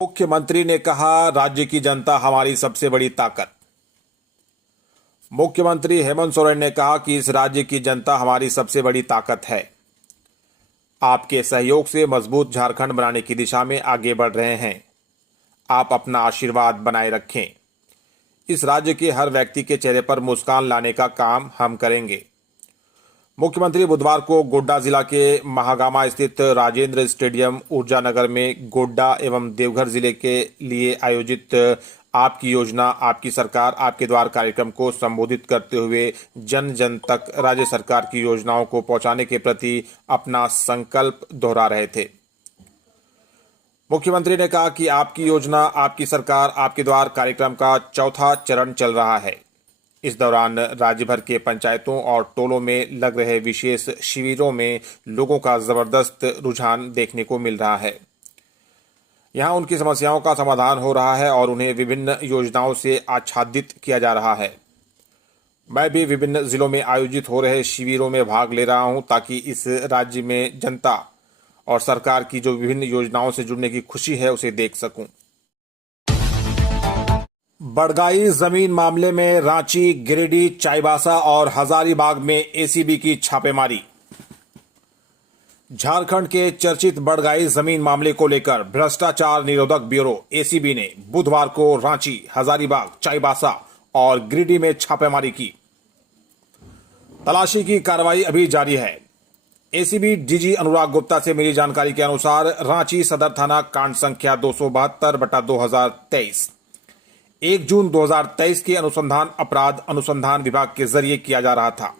मुख्यमंत्री ने कहा, राज्य की जनता हमारी सबसे बड़ी ताकत। मुख्यमंत्री हेमंत सोरेन ने कहा कि इस राज्य की जनता हमारी सबसे बड़ी ताकत है। आपके सहयोग से मजबूत झारखंड बनाने की दिशा में आगे बढ़ रहे हैं। आप अपना आशीर्वाद बनाए रखें। इस राज्य के हर व्यक्ति के चेहरे पर मुस्कान लाने का काम हम करेंगे। मुख्यमंत्री बुधवार को गोड्डा जिला के महागामा स्थित राजेंद्र स्टेडियम ऊर्जा नगर में गोड्डा एवं देवघर जिले के लिए आयोजित आपकी योजना आपकी सरकार आपके द्वार कार्यक्रम को संबोधित करते हुए जन जन तक राज्य सरकार की योजनाओं को पहुंचाने के प्रति अपना संकल्प दोहरा रहे थे। मुख्यमंत्री ने कहा कि आपकी योजना आपकी सरकार आपके द्वार कार्यक्रम का चौथा चरण चल रहा है। इस दौरान राज्य भर के पंचायतों और टोलों में लग रहे विशेष शिविरों में लोगों का जबरदस्त रुझान देखने को मिल रहा है। यहां उनकी समस्याओं का समाधान हो रहा है और उन्हें विभिन्न योजनाओं से आच्छादित किया जा रहा है। मैं भी विभिन्न जिलों में आयोजित हो रहे शिविरों में भाग ले रहा हूं ताकि इस राज्य में जनता और सरकार की जो विभिन्न योजनाओं से जुड़ने की खुशी है उसे देख सकूं। बड़गाई जमीन मामले में रांची, गिरिडीह, चाईबासा और हजारीबाग में एसीबी की छापेमारी। झारखंड के चर्चित बड़गाई जमीन मामले को लेकर भ्रष्टाचार निरोधक ब्यूरो एसीबी ने बुधवार को रांची, हजारीबाग, चाईबासा और गिरिडीह में छापेमारी की। तलाशी की कार्रवाई अभी जारी है। एसीबी डीजी अनुराग गुप्ता से मिली जानकारी के अनुसार रांची सदर थाना कांड संख्या 272/2023 1 जून 2023 के अनुसंधान अपराध अनुसंधान विभाग के जरिए किया जा रहा था।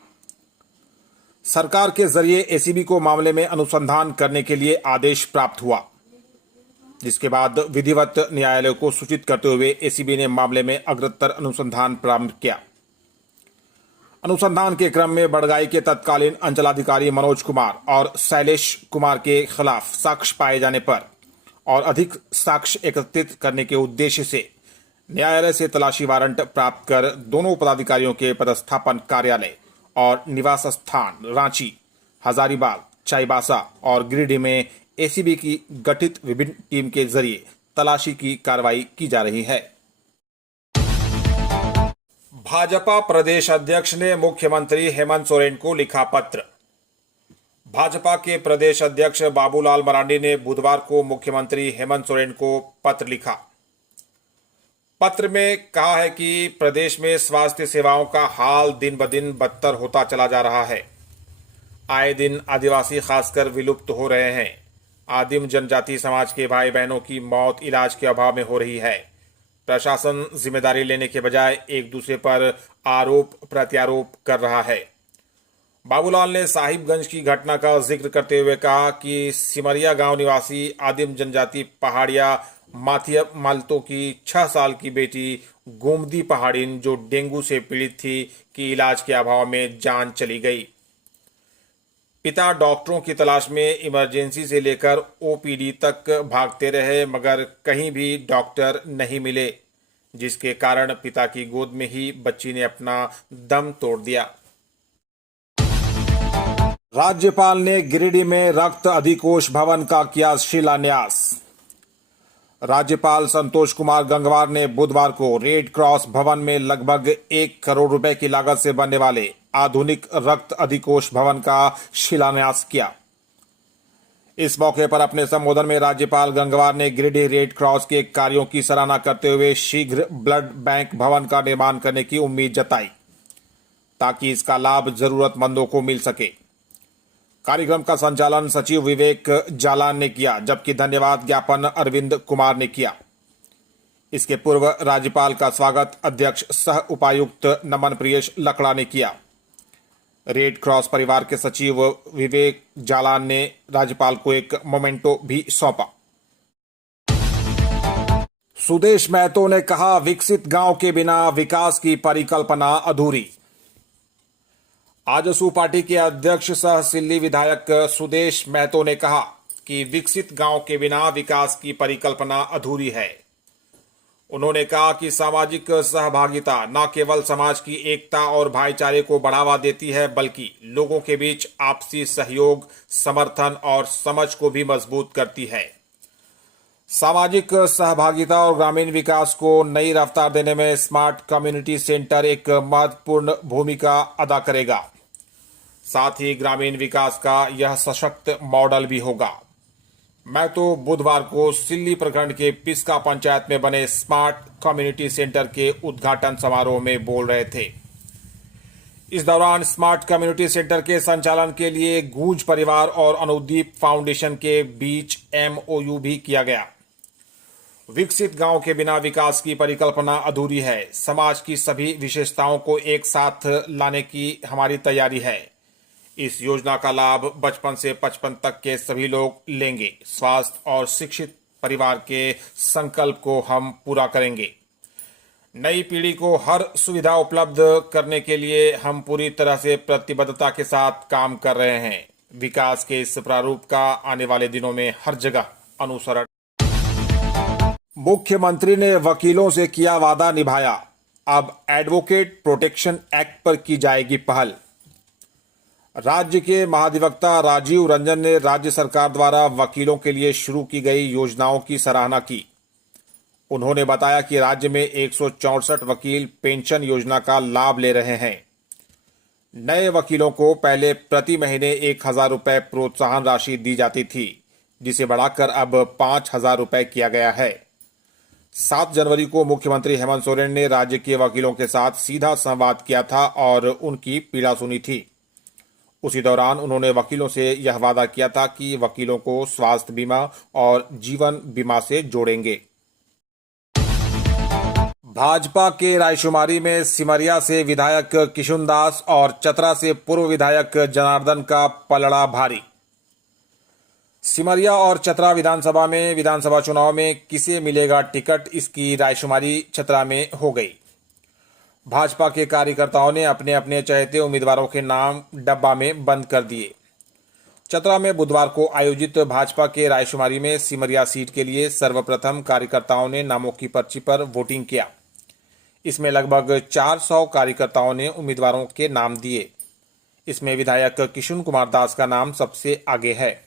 सरकार के जरिए एसीबी को मामले में अनुसंधान करने के लिए आदेश प्राप्त हुआ, जिसके बाद विधिवत न्यायालय को सूचित करते हुए एसीबी ने मामले में अग्रतर अनुसंधान प्रारंभ किया। अनुसंधान के क्रम में बड़गाई के तत्कालीन अंचलाधिकारी मनोज कुमार और शैलेश कुमार के खिलाफ साक्ष्य पाए जाने पर और अधिक साक्ष्य एकत्रित करने के उद्देश्य से न्यायालय से तलाशी वारंट प्राप्त कर दोनों पदाधिकारियों के पदस्थापन कार्यालय और निवास स्थान रांची, हजारीबाग, चाईबासा और गिरिडीह में एसीबी की गठित विभिन्न टीम के जरिए तलाशी की कार्रवाई की जा रही है। भाजपा प्रदेश अध्यक्ष ने मुख्यमंत्री हेमंत सोरेन को लिखा पत्र। भाजपा के प्रदेश अध्यक्ष बाबूलाल मरांडी ने बुधवार को मुख्यमंत्री हेमंत सोरेन को पत्र लिखा। पत्र में कहा है कि प्रदेश में स्वास्थ्य सेवाओं का हाल दिन ब दिन बदतर होता चला जा रहा है। आए दिन आदिवासी खासकर विलुप्त हो रहे हैं। आदिम जनजाति समाज के भाई बहनों की मौत इलाज के अभाव में हो रही है। प्रशासन जिम्मेदारी लेने के बजाय एक दूसरे पर आरोप प्रत्यारोप कर रहा है। बाबूलाल ने साहिबगंज की घटना का जिक्र करते हुए कहा कि सिमरिया गांव निवासी आदिम जनजाति पहाड़िया माथिया मालतो की 6 साल की बेटी गोमदी पहाड़िन जो डेंगू से पीड़ित थी कि इलाज के अभाव में जान चली गई। पिता डॉक्टरों की तलाश में इमरजेंसी से लेकर ओपीडी तक भागते रहे मगर कहीं भी डॉक्टर नहीं मिले, जिसके कारण पिता की गोद में ही बच्ची ने अपना दम तोड़ दिया। राज्यपाल ने गिरिडीह में रक्त अधिकोष भवन का किया शिलान्यास। राज्यपाल संतोष कुमार गंगवार ने बुधवार को रेड क्रॉस भवन में लगभग 1 करोड़ रुपए की लागत से बनने वाले आधुनिक रक्त अधिकोष भवन का शिलान्यास किया। इस मौके पर अपने संबोधन में राज्यपाल गंगवार ने गिरिडीह रेड क्रॉस के कार्यों की सराहना करते हुए शीघ्र ब्लड बैंक भवन का निर्माण करने की उम्मीद जताई ताकि इसका लाभ जरूरतमंदों को मिल सके। कार्यक्रम का संचालन सचिव विवेक जालान ने किया, जबकि धन्यवाद ज्ञापन अरविंद कुमार ने किया। इसके पूर्व राज्यपाल का स्वागत अध्यक्ष सह उपायुक्त नमन प्रियेश लकड़ा ने किया। रेड क्रॉस परिवार के सचिव विवेक जालान ने राज्यपाल को एक मोमेंटो भी सौंपा। सुदेश महतो ने कहा, विकसित गांव के बिना विकास की परिकल्पना अधूरी। आजसू पार्टी के अध्यक्ष सह सिल्ली विधायक सुदेश महतो ने कहा कि विकसित गांव के बिना विकास की परिकल्पना अधूरी है। उन्होंने कहा कि सामाजिक सहभागिता न केवल समाज की एकता और भाईचारे को बढ़ावा देती है बल्कि लोगों के बीच आपसी सहयोग, समर्थन और समझ को भी मजबूत करती है। सामाजिक सहभागिता और ग्रामीण विकास को नई रफ्तार देने में स्मार्ट कम्युनिटी सेंटर एक महत्वपूर्ण भूमिका अदा करेगा। साथ ही ग्रामीण विकास का यह सशक्त मॉडल भी होगा। मैं तो बुधवार को सिल्ली प्रखंड के पिस्का पंचायत में बने स्मार्ट कम्युनिटी सेंटर के उद्घाटन समारोह में बोल रहे थे। इस दौरान स्मार्ट कम्युनिटी सेंटर के संचालन के लिए गूंज परिवार और अनुदीप फाउंडेशन के बीच MOU भी किया गया। विकसित गांव के बिना विकास की परिकल्पना अधूरी है। समाज की सभी विशेषताओं को एक साथ लाने की हमारी तैयारी है। इस योजना का लाभ बचपन से 55 तक के सभी लोग लेंगे। स्वास्थ्य और शिक्षित परिवार के संकल्प को हम पूरा करेंगे। नई पीढ़ी को हर सुविधा उपलब्ध करने के लिए हम पूरी तरह से प्रतिबद्धता के साथ काम कर रहे हैं। विकास के इस प्रारूप का आने वाले दिनों में हर जगह अनुसरण। मुख्यमंत्री ने वकीलों से किया वादा, निभाया। अब एडवोकेट प्रोटेक्शन एक्ट पर की जाएगी पहल। राज्य के महाधिवक्ता राजीव रंजन ने राज्य सरकार द्वारा वकीलों के लिए शुरू की गई योजनाओं की सराहना की। उन्होंने बताया कि राज्य में 164 वकील पेंशन योजना का लाभ ले रहे हैं। नए वकीलों को पहले प्रति महीने 1,000 रुपए प्रोत्साहन राशि दी जाती थी, जिसे बढ़ाकर अब 5,000 रुपए किया गया है। 7 जनवरी को मुख्यमंत्री हेमंत सोरेन ने राज्य के वकीलों के साथ सीधा संवाद किया था और उनकी पीड़ा सुनी थी। उसी दौरान उन्होंने वकीलों से यह वादा किया था कि वकीलों को स्वास्थ्य बीमा और जीवन बीमा से जोड़ेंगे। भाजपा के रायशुमारी में सिमरिया से विधायक किशुन दास और चतरा से पूर्व विधायक जनार्दन का पलड़ा भारी। सिमरिया और चतरा विधानसभा चुनाव में किसे मिलेगा टिकट, इसकी रायशुमारी चतरा में हो गई। भाजपा के कार्यकर्ताओं ने अपने अपने चहेते उम्मीदवारों के नाम डब्बा में बंद कर दिए। चतरा में बुधवार को आयोजित भाजपा के रायशुमारी में सिमरिया सीट के लिए सर्वप्रथम कार्यकर्ताओं ने नामों की पर्ची पर वोटिंग किया। इसमें लगभग 400 कार्यकर्ताओं ने उम्मीदवारों के नाम दिए। इसमें विधायक किशुन कुमार दास का नाम सबसे आगे है।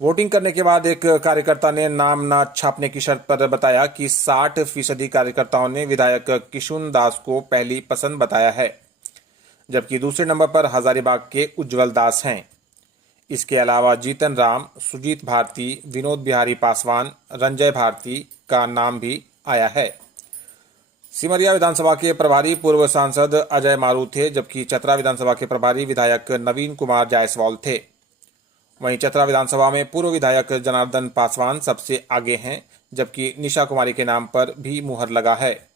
वोटिंग करने के बाद एक कार्यकर्ता ने नाम न छापने की शर्त पर बताया कि 60% कार्यकर्ताओं ने विधायक किशुन दास को पहली पसंद बताया है, जबकि दूसरे नंबर पर हजारीबाग के उज्जवल दास हैं। इसके अलावा जीतन राम, सुजीत भारती, विनोद बिहारी पासवान, रंजय भारती का नाम भी आया है। सिमरिया विधानसभा के प्रभारी पूर्व सांसद अजय मारू थे, जबकि चतरा विधानसभा के प्रभारी विधायक नवीन कुमार जायसवाल थे। वहीं चतरा विधानसभा में पूर्व विधायक जनार्दन पासवान सबसे आगे हैं, जबकि निशा कुमारी के नाम पर भी मुहर लगा है।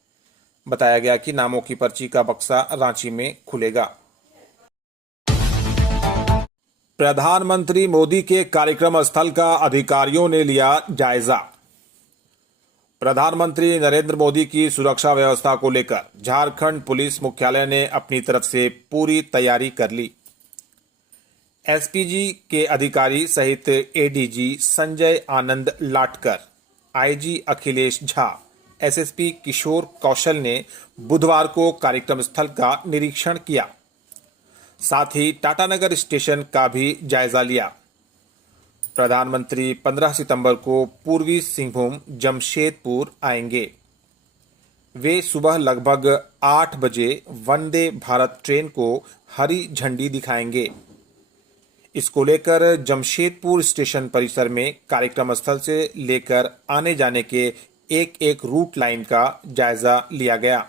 बताया गया कि नामों की पर्ची का बक्सा रांची में खुलेगा। प्रधानमंत्री मोदी के कार्यक्रम स्थल का अधिकारियों ने लिया जायजा। प्रधानमंत्री नरेंद्र मोदी की सुरक्षा व्यवस्था को लेकर झारखंड पुलिस मुख्यालय ने अपनी तरफ से पूरी तैयारी कर ली। एसपीजी के अधिकारी सहित ADG संजय आनंद लाटकर, IG अखिलेश झा, SSP किशोर कौशल ने बुधवार को कार्यक्रम स्थल का निरीक्षण किया। साथ ही टाटानगर स्टेशन का भी जायजा लिया। प्रधानमंत्री 15 सितंबर को पूर्वी सिंहभूम जमशेदपुर आएंगे। वे सुबह लगभग 8 बजे वंदे भारत ट्रेन को हरी झंडी दिखाएंगे। इसको लेकर जमशेदपुर स्टेशन परिसर में कार्यक्रम स्थल से लेकर आने जाने के एक रूट लाइन का जायजा लिया गया।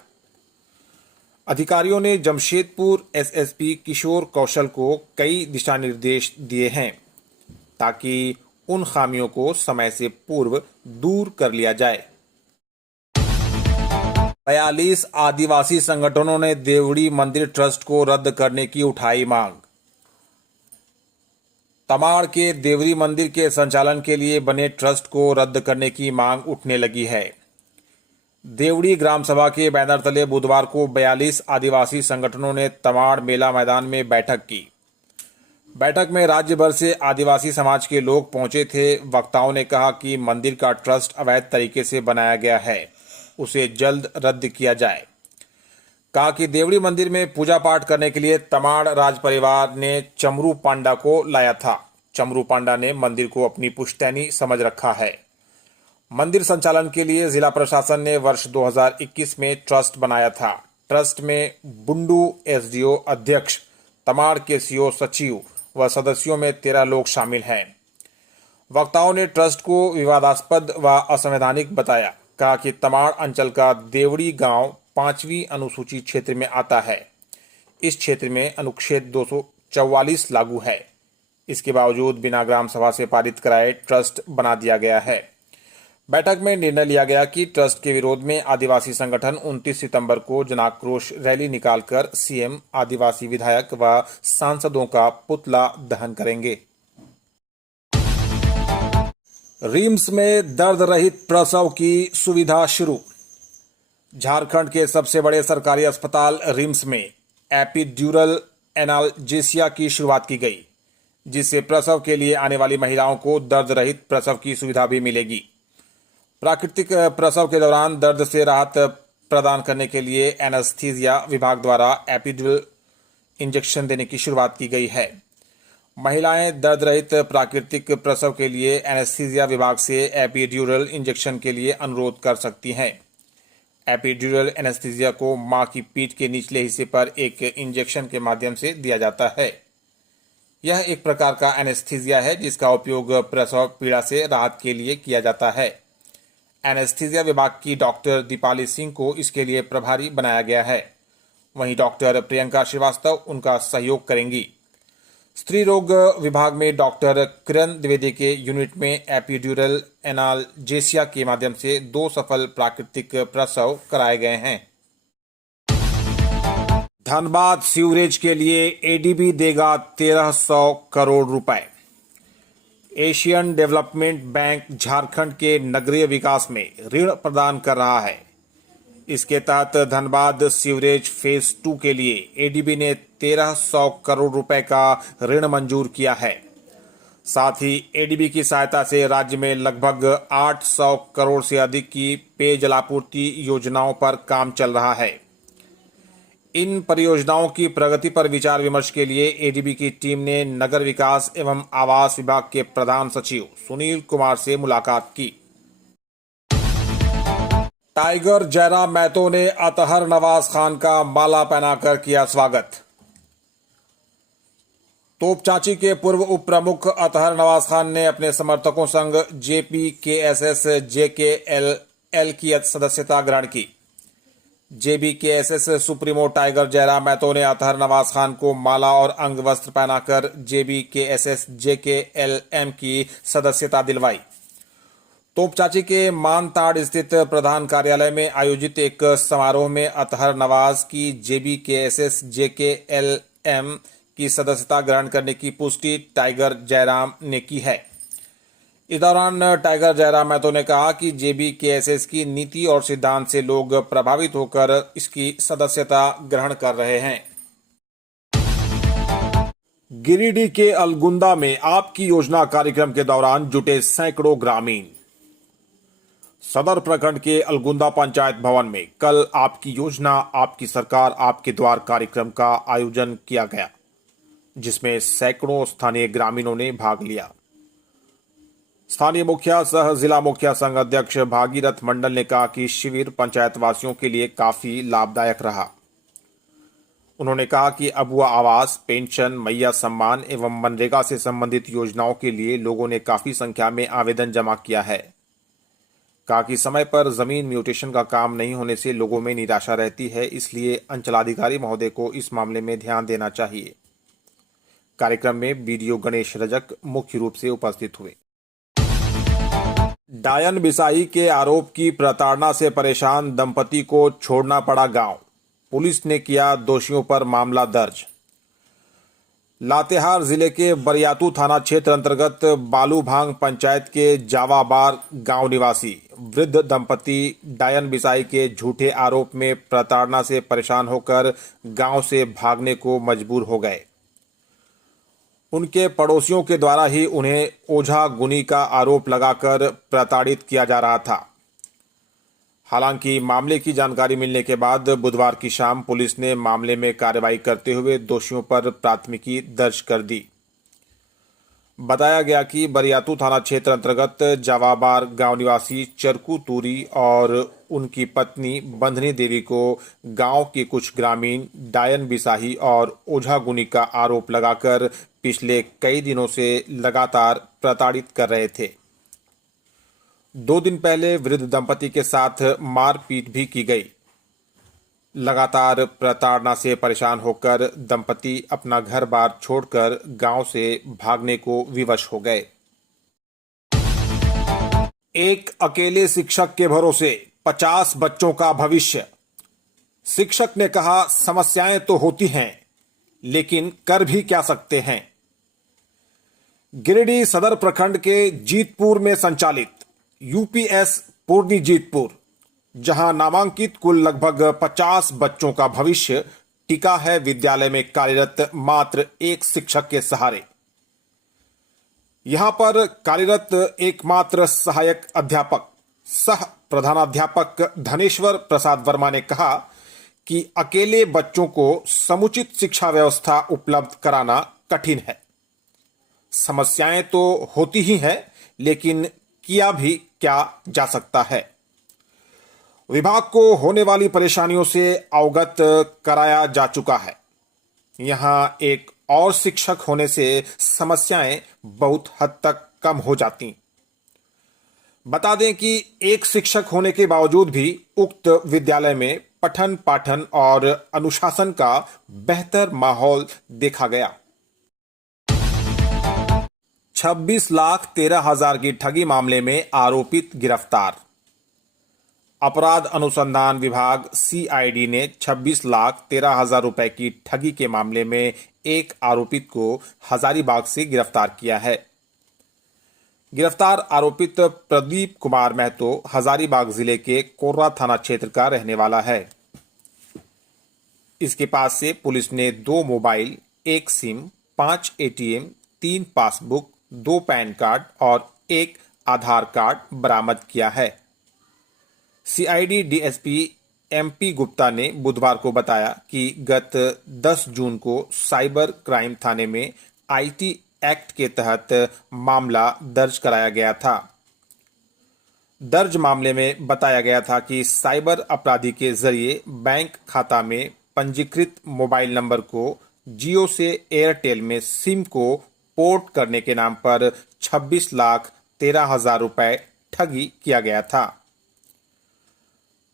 अधिकारियों ने जमशेदपुर SSP किशोर कौशल को कई दिशा निर्देश दिए हैं, ताकि उन खामियों को समय से पूर्व दूर कर लिया जाए। 42 आदिवासी संगठनों ने देवड़ी मंदिर ट्रस्ट को रद्द करने की उठाई मांग। तमाड़ के देवरी मंदिर के संचालन के लिए बने ट्रस्ट को रद्द करने की मांग उठने लगी है। देवड़ी ग्राम सभा के बैनर तले बुधवार को 42 आदिवासी संगठनों ने तमाड़ मेला मैदान में बैठक की। बैठक में राज्य भर से आदिवासी समाज के लोग पहुंचे थे। वक्ताओं ने कहा कि मंदिर का ट्रस्ट अवैध तरीके से बनाया गया है, उसे जल्द रद्द किया जाए। कहा कि देवड़ी मंदिर में पूजा पाठ करने के लिए तमाड़ राज परिवार ने चमरू पांडा को लाया था। चमरू पांडा ने मंदिर को अपनी पुश्तैनी समझ रखा है। मंदिर संचालन के लिए जिला प्रशासन ने वर्ष 2021 में ट्रस्ट बनाया था। ट्रस्ट में बुंडू एसडीओ अध्यक्ष, तमाड़ के सीओ सचिव व सदस्यों में 13 लोग शामिल हैं। वक्ताओं ने ट्रस्ट को विवादास्पद व असंवैधानिक बताया। कहा कि तमाड़ अंचल का देवड़ी गांव 5वीं अनुसूची क्षेत्र में आता है। इस क्षेत्र में अनुच्छेद 244 लागू है। इसके बावजूद बिना ग्राम सभा से पारित कराए ट्रस्ट बना दिया गया है। बैठक में निर्णय लिया गया कि ट्रस्ट के विरोध में आदिवासी संगठन 29 सितंबर को जनाक्रोश रैली निकालकर सीएम, आदिवासी विधायक व सांसदों का पुतला दहन करेंगे। रिम्स में दर्द रहित प्रसव की सुविधा शुरू। झारखंड के सबसे बड़े सरकारी अस्पताल रिम्स में एपिड्यूरल एनाल्जेसिया की शुरुआत की गई, जिससे प्रसव के लिए आने वाली महिलाओं को दर्द रहित प्रसव की सुविधा भी मिलेगी। प्राकृतिक प्रसव के दौरान दर्द से राहत प्रदान करने के लिए एनेस्थीसिया विभाग द्वारा एपिड्यूरल इंजेक्शन देने की शुरुआत की गई है। महिलाएं दर्द रहित प्राकृतिक प्रसव के लिए एनेस्थीसिया विभाग से एपिड्यूरल इंजेक्शन के लिए अनुरोध कर सकती हैं। एपिड्यूरल एनेस्थीसिया को मां की पीठ के निचले हिस्से पर एक इंजेक्शन के माध्यम से दिया जाता है। यह एक प्रकार का एनेस्थीसिया है जिसका उपयोग प्रसव पीड़ा से राहत के लिए किया जाता है। एनेस्थीसिया विभाग की डॉक्टर दीपाली सिंह को इसके लिए प्रभारी बनाया गया है। वहीं डॉक्टर प्रियंका श्रीवास्तव उनका सहयोग करेंगी। स्त्री रोग विभाग में डॉक्टर किरण द्विवेदी के यूनिट में एपिड्यूरल एनाल्जेसिया के माध्यम से 2 सफल प्राकृतिक प्रसव कराए गए हैं। धनबाद सीवरेज के लिए एडीबी देगा 1300 करोड़ रुपए। एशियन डेवलपमेंट बैंक झारखंड के नगरीय विकास में ऋण प्रदान कर रहा है। इसके तहत धनबाद सीवरेज फेज 2 के लिए एडीबी ने 1300 करोड़ रुपए का ऋण मंजूर किया है। साथ ही एडीबी की सहायता से राज्य में लगभग 800 करोड़ से अधिक की पेयजलापूर्ति योजनाओं पर काम चल रहा है। इन परियोजनाओं की प्रगति पर विचार विमर्श के लिए एडीबी की टीम ने नगर विकास एवं आवास विभाग के प्रधान सचिव सुनील कुमार से मुलाकात की। टाइगर जयराम महतो ने अतहर नवाज खान का माला पहनाकर किया स्वागत। तोपचांची के पूर्व उप प्रमुख अतहर नवाज खान ने अपने समर्थकों संग जेबीकेएसएस जेकेएल की सदस्यता ग्रहण की। जेबीकेएसएस सुप्रीमो टाइगर जयराम महतो ने अतहर नवाज खान को माला और अंग वस्त्र पहनाकर जेबीकेएसएस जेकेएलएम की सदस्यता दिलवाई। तोपचांची के मानताड़ स्थित प्रधान कार्यालय में आयोजित एक समारोह में अतहर नवाज की जेबीकेएसएस जेकेएलएम की सदस्यता ग्रहण करने की पुष्टि टाइगर जयराम ने की है। इस दौरान टाइगर जयराम महतो ने कहा कि जेबीकेएसएस की नीति और सिद्धांत से लोग प्रभावित होकर इसकी सदस्यता ग्रहण कर रहे हैं। गिरिडीह के अलगुंदा में आपकी योजना कार्यक्रम के दौरान जुटे सैकड़ों ग्रामीण। सदर प्रखंड के अलगुंदा पंचायत भवन में कल आपकी योजना आपकी सरकार आपके द्वार कार्यक्रम का आयोजन किया गया, जिसमें सैकड़ों स्थानीय ग्रामीणों ने भाग लिया। स्थानीय मुखिया सह जिला मुखिया संघ अध्यक्ष भागीरथ मंडल ने कहा कि शिविर पंचायतवासियों के लिए काफी लाभदायक रहा। उन्होंने कहा कि अबुआ आवास, पेंशन, मैया सम्मान एवं मनरेगा से संबंधित योजनाओं के लिए लोगों ने काफी संख्या में आवेदन जमा किया है। कहा कि समय पर जमीन म्यूटेशन का काम नहीं होने से लोगों में निराशा रहती है, इसलिए अंचलाधिकारी महोदय को इस मामले में ध्यान देना चाहिए। कार्यक्रम में बीडीओ गणेश रजक मुख्य रूप से उपस्थित हुए। डायन बिसाही के आरोप की प्रताड़ना से परेशान दंपति को छोड़ना पड़ा गांव। पुलिस ने किया दोषियों पर मामला दर्ज। लातेहार जिले के बरियातू थाना क्षेत्र अंतर्गत बालूभांग पंचायत के जावाबार गांव निवासी वृद्ध दंपति डायन बिसाही के झूठे आरोप में प्रताड़ना से परेशान होकर गांव से भागने को मजबूर हो गए। उनके पड़ोसियों के द्वारा ही उन्हें ओझा गुनी का आरोप लगाकर प्रताड़ित किया जा रहा था। हालांकि मामले की जानकारी मिलने के बाद बुधवार की शाम पुलिस ने मामले में कार्रवाई करते हुए दोषियों पर प्राथमिकी दर्ज कर दी। बताया गया कि बरियातू थाना क्षेत्र अंतर्गत जावाबार गांव निवासी चरकू तूरी और उनकी पत्नी बंधनी देवी को गांव के कुछ ग्रामीण डायन बिसाही और ओझागुनी का आरोप लगाकर पिछले कई दिनों से लगातार प्रताड़ित कर रहे थे। 2 दिन पहले वृद्ध दंपति के साथ मारपीट भी की गई। लगातार प्रताड़ना से परेशान होकर दंपति अपना घर बार छोड़कर गांव से भागने को विवश हो गए। एक अकेले शिक्षक के भरोसे 50 बच्चों का भविष्य। शिक्षक ने कहा, समस्याएं तो होती हैं, लेकिन कर भी क्या सकते हैं। गिरिडीह सदर प्रखंड के जीतपुर में संचालित यूपीएस पूर्णी जीतपुर, जहां नामांकित कुल लगभग 50 बच्चों का भविष्य टिका है विद्यालय में कार्यरत मात्र एक शिक्षक के सहारे। यहां पर कार्यरत एकमात्र सहायक अध्यापक सह प्रधानाध्यापक धनेश्वर प्रसाद वर्मा ने कहा कि अकेले बच्चों को समुचित शिक्षा व्यवस्था उपलब्ध कराना कठिन है। समस्याएं तो होती ही हैं, लेकिन किया भी क्या जा सकता है। विभाग को होने वाली परेशानियों से अवगत कराया जा चुका है। यहां एक और शिक्षक होने से समस्याएं बहुत हद तक कम हो जाती। बता दें कि एक शिक्षक होने के बावजूद भी उक्त विद्यालय में पठन पाठन और अनुशासन का बेहतर माहौल देखा गया। 26,13,000 की ठगी मामले में आरोपित गिरफ्तार। अपराध अनुसंधान विभाग सीआईडी ने 26,13,000 रुपए की ठगी के मामले में एक आरोपित को हजारीबाग से गिरफ्तार किया है। गिरफ्तार आरोपित प्रदीप कुमार महतो हजारीबाग जिले के कोर्रा थाना क्षेत्र का रहने वाला है। इसके पास से पुलिस ने 2 mobile, 1 SIM, 5 ATM, 3 passbook, 2 pan card और 1 आधार कार्ड बरामद किया है। सीआईडी डीएसपी एमपी गुप्ता ने बुधवार को बताया कि गत 10 जून को साइबर क्राइम थाने में आईटी एक्ट के तहत मामला दर्ज कराया गया था। दर्ज मामले में बताया गया था कि साइबर अपराधी के जरिए बैंक खाता में पंजीकृत मोबाइल नंबर को जियो से एयरटेल में सिम को पोर्ट करने के नाम पर 26,13,000 रुपए ठगी किया गया था।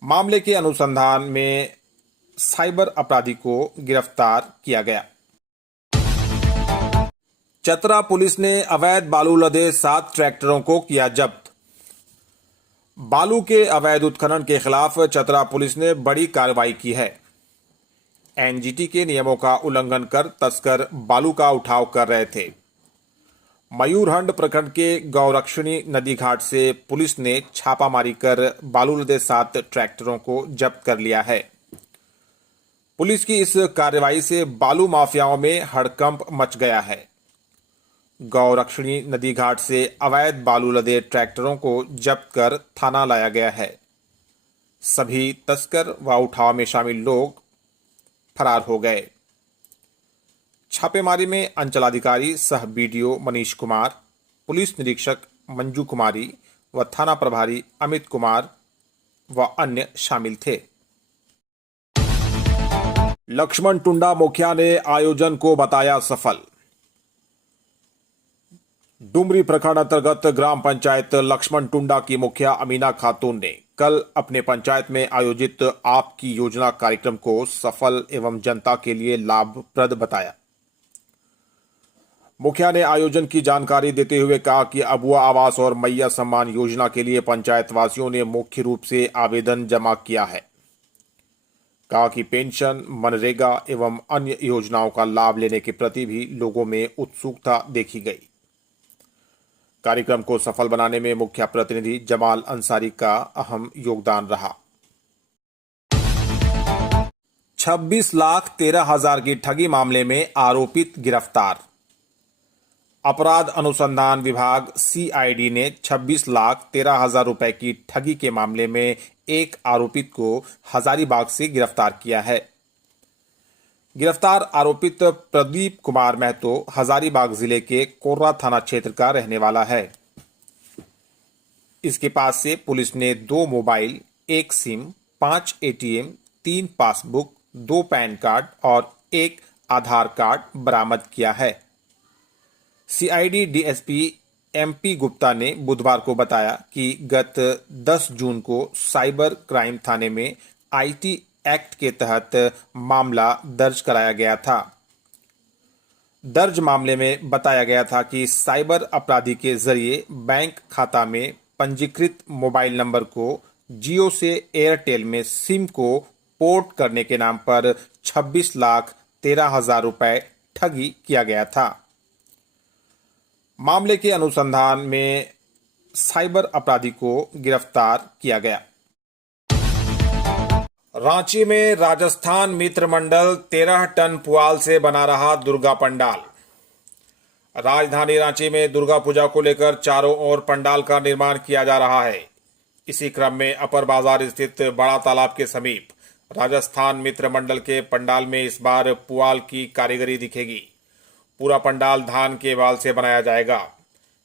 मामले के अनुसंधान में साइबर अपराधी को गिरफ्तार किया गया। चतरा पुलिस ने अवैध बालू लदे 7 ट्रैक्टरों को किया जब्त। बालू के अवैध उत्खनन के खिलाफ चतरा पुलिस ने बड़ी कार्रवाई की है। एनजीटी के नियमों का उल्लंघन कर तस्कर बालू का उठाव कर रहे थे। मयूरहंड प्रखंड के गौरक्षणी नदी घाट से पुलिस ने छापामारी कर बालू लदे 7 ट्रैक्टरों को जब्त कर लिया है। पुलिस की इस कार्रवाई से बालू माफियाओं में हड़कंप मच गया है। गौरक्षणी नदी घाट से अवैध बालू लदे ट्रैक्टरों को जब्त कर थाना लाया गया है। सभी तस्कर व उठाव में शामिल लोग फरार हो गए। छापेमारी में अंचलाधिकारी सह बीडीओ मनीष कुमार, पुलिस निरीक्षक मंजू कुमारी व थाना प्रभारी अमित कुमार व अन्य शामिल थे। लक्ष्मण टुंडा मुखिया ने आयोजन को बताया सफल। डुमरी प्रखंड अंतर्गत ग्राम पंचायत लक्ष्मण टुंडा की मुखिया अमीना खातून ने कल अपने पंचायत में आयोजित आपकी योजना कार्यक्रम को सफल एवं जनता के लिए लाभप्रद बताया। मुखिया ने आयोजन की जानकारी देते हुए कहा कि अबुआ आवास और मैया सम्मान योजना के लिए पंचायत वासियों ने मुख्य रूप से आवेदन जमा किया है। कहा कि पेंशन, मनरेगा एवं अन्य योजनाओं का लाभ लेने के प्रति भी लोगों में उत्सुकता देखी गई। कार्यक्रम को सफल बनाने में मुख्य प्रतिनिधि जमाल अंसारी का अहम योगदान रहा। 26,13,000 की ठगी मामले में आरोपित गिरफ्तार। अपराध अनुसंधान विभाग सीआईडी ने 26,13,000 रुपए की ठगी के मामले में एक आरोपित को हजारीबाग से गिरफ्तार किया है। गिरफ्तार आरोपित प्रदीप कुमार महतो हजारीबाग जिले के कोर्रा थाना क्षेत्र का रहने वाला है। इसके पास से पुलिस ने 2 mobile, 1 SIM, 5 ATM, 3 passbook, 2 pan card और 1 आधार कार्ड बरामद किया है। सीआईडी डीएसपी एमपी गुप्ता ने बुधवार को बताया कि गत 10 जून को साइबर क्राइम थाने में आईटी एक्ट के तहत मामला दर्ज कराया गया था। दर्ज मामले में बताया गया था कि साइबर अपराधी के जरिए बैंक खाता में पंजीकृत मोबाइल नंबर को जियो से एयरटेल में सिम को पोर्ट करने के नाम पर 26,13,000 रुपए ठगी किया गया था। मामले के अनुसंधान में साइबर अपराधी को गिरफ्तार किया गया। रांची में राजस्थान मित्र मंडल 13 टन पुआल से बना रहा दुर्गा पंडाल। राजधानी रांची में दुर्गा पूजा को लेकर चारों ओर पंडाल का निर्माण किया जा रहा है। इसी क्रम में अपर बाजार स्थित बड़ा तालाब के समीप राजस्थान मित्र मंडल के पंडाल में इस बार पुआल की कारीगरी दिखेगी। पूरा पंडाल धान के बाल से बनाया जाएगा,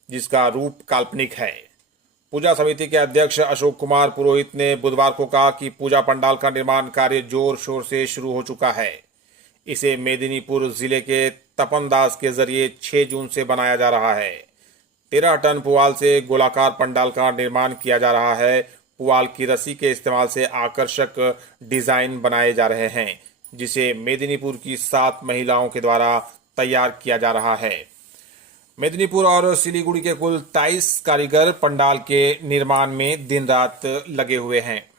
जिसका रूप काल्पनिक है। पूजा समिति के अध्यक्ष अशोक कुमार पुरोहित ने बुधवार को कहा कि पूजा पंडाल का निर्माण कार्य जोर शोर से शुरू हो चुका है। इसे मेदिनीपुर जिले के तपनदास के जरिए 6 जून से बनाया जा रहा है। 13 टन पुआल से गोलाकार पंडाल का निर्माण किया जा रहा है। पुआल की रस्सी के इस्तेमाल से आकर्षक डिजाइन बनाए जा रहे हैं, जिसे मेदिनीपुर की 7 महिलाओं के द्वारा तैयार किया जा रहा है। मेदिनीपुर और सिलीगुड़ी के कुल 23 कारीगर पंडाल के निर्माण में दिन रात लगे हुए हैं।